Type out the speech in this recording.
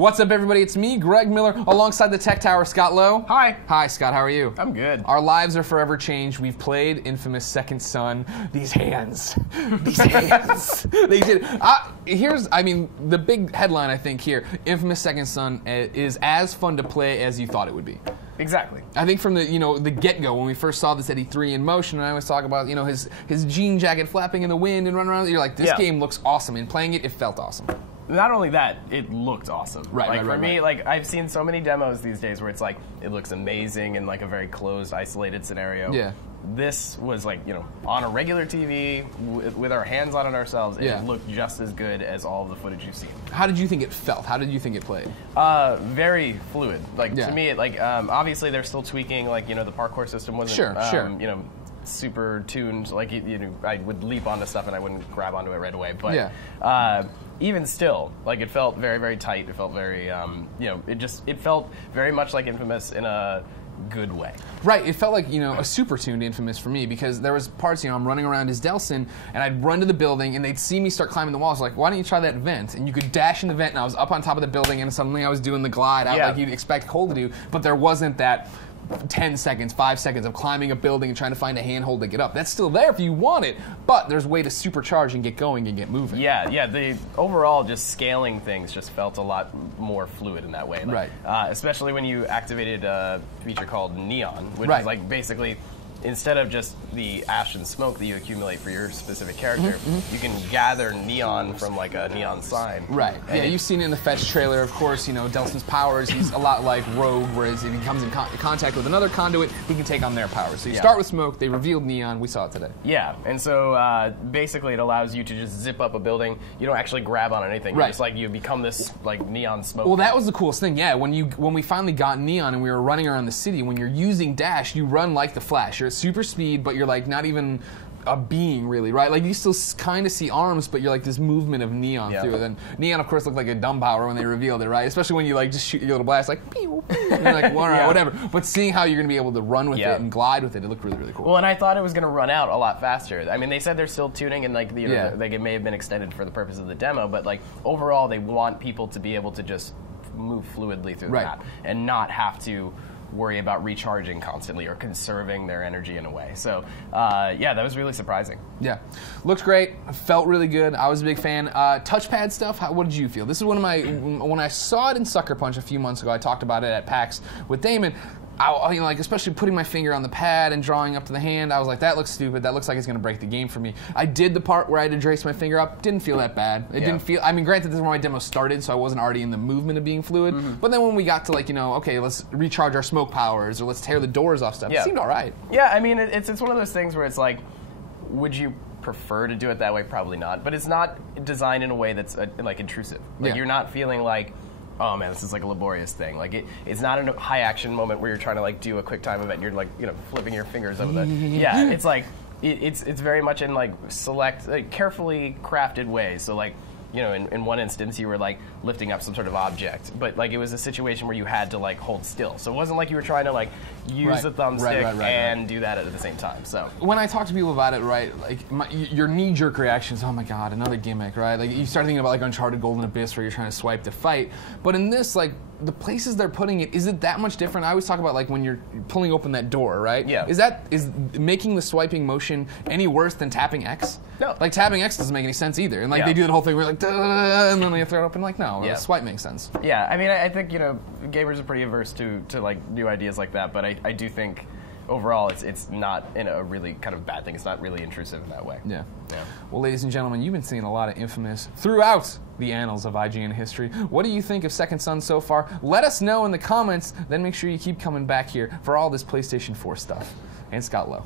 What's up, everybody? It's me, Greg Miller, alongside the Tech Tower, Scott Lowe. Hi. Hi, Scott. How are you? I'm good. Our lives are forever changed. We've played infamous Second Son. These hands. These hands. They did. The big headline, I think, here, infamous Second Son is as fun to play as you thought it would be. Exactly. I think from the get-go, when we first saw this at E3 in motion, and I was talking about his jean jacket flapping in the wind and running around, you're like, this game looks awesome. And playing it, it felt awesome. Not only that, it looked awesome. Right, for me, I've seen so many demos these days where it's like, it looks amazing in like a very closed, isolated scenario. Yeah. This was like, on a regular TV, with our hands on it ourselves, it looked just as good as all of the footage you've seen. How did you think it felt? How did you think it played? Very fluid. To me, obviously they're still tweaking, the parkour system wasn't, super tuned. I would leap onto stuff and I wouldn't grab onto it right away. But even still, it felt very, very tight. It felt very, it felt very much like Infamous in a good way. Right, it felt like, a super tuned Infamous for me, because there was parts, I'm running around as Delsin, and I'd run to the building, and they'd see me start climbing the walls, like, why don't you try that vent? And you could dash in the vent, and I was up on top of the building, and suddenly I was doing the glide out like you'd expect Cole to do, but there wasn't that 10 seconds, 5 seconds of climbing a building and trying to find a handhold to get up. That's still there if you want it, but there's a way to supercharge and get going and get moving. Yeah, the overall just scaling things just felt a lot more fluid in that way. Especially when you activated a feature called Neon, which is basically, instead of just the ash and smoke that you accumulate for your specific character, you can gather neon from a neon sign. Right. Yeah, you've seen it in the Fetch trailer, of course. Delsin's powers, he's a lot like Rogue, whereas if he comes in contact with another conduit, he can take on their powers. So you start with smoke, they revealed neon, we saw it today. Yeah, and so basically it allows you to just zip up a building. You don't actually grab on anything. Right. It's just you become this neon smoke. Well, that was the coolest thing, yeah. When we finally got neon and we were running around the city, when you're using dash, you run like the Flash. You're at super speed, but you're not even a being, really, right? You still kind of see arms, but you're this movement of neon through it. And neon, of course, looked like a dumb power when they revealed it, right? Especially when you just shoot your little blast, pew, pew, and you're whatever. But seeing how you're going to be able to run with it and glide with it, it looked really, really cool. Well, and I thought it was going to run out a lot faster. I mean, they said they're still tuning, and it may have been extended for the purpose of the demo, but overall, they want people to be able to just move fluidly through the map and not have to worry about recharging constantly or conserving their energy in a way. So, that was really surprising. Yeah. Looked great. Felt really good. I was a big fan. Touchpad stuff, what did you feel? This is one of my, when I saw it in Sucker Punch a few months ago, I talked about it at PAX with Damon. Especially putting my finger on the pad and drawing up to the hand, I was like, that looks stupid. That looks like it's going to break the game for me. I did the part where I had to trace my finger up. Didn't feel that bad. It didn't feel, granted, this is where my demo started, so I wasn't already in the movement of being fluid. But then when we got to, okay, let's recharge our smoke powers, or let's tear the doors off stuff, it seemed all right. Yeah, it's one of those things where it's would you prefer to do it that way? Probably not. But it's not designed in a way that's, intrusive. You're not feeling oh man, this is a laborious thing. It's not a high action moment where you're trying to do a quick time event. And you're flipping your fingers over the. Yeah, it's it's very much in select, carefully crafted ways. So in one instance you were lifting up some sort of object, but it was a situation where you had to hold still. So it wasn't you were trying to use a thumbstick and do that at the same time. So when I talk to people about it, your knee-jerk reaction is, oh my god, another gimmick, right? You start thinking about Uncharted Golden Abyss where you're trying to swipe to fight, but in this, the places they're putting it, is it that much different? I always talk about when you're pulling open that door, right? Yeah. Is making the swiping motion any worse than tapping X? No. tapping X doesn't make any sense either. And they do the whole thing where and then they throw it open. No, the swipe makes sense. Yeah, I think gamers are pretty averse to new ideas like that, but I do think overall it's not in a really kind of bad thing. It's not really intrusive in that way. Yeah. Well, ladies and gentlemen, you've been seeing a lot of Infamous throughout the annals of IGN history. What do you think of Second Son so far? Let us know in the comments, then make sure you keep coming back here for all this PlayStation 4 stuff. And Scott Lowe.